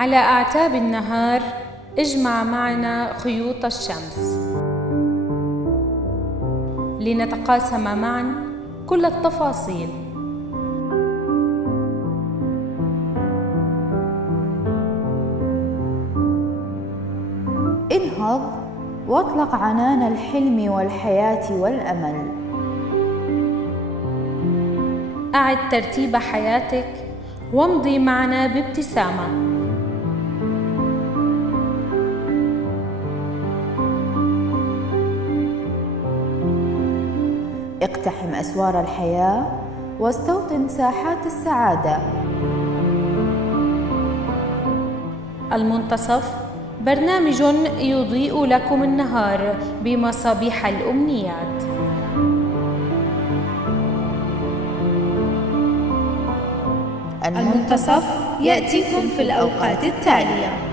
على أعتاب النهار اجمع معنا خيوط الشمس لنتقاسم معا كل التفاصيل. انهض واطلق عنان الحلم والحياة والأمل. أعد ترتيب حياتك وامضي معنا بابتسامة. اقتحم أسوار الحياة واستوطن ساحات السعادة. المنتصف برنامج يضيء لكم النهار بمصابيح الأمنيات. المنتصف يأتيكم في الأوقات التالية: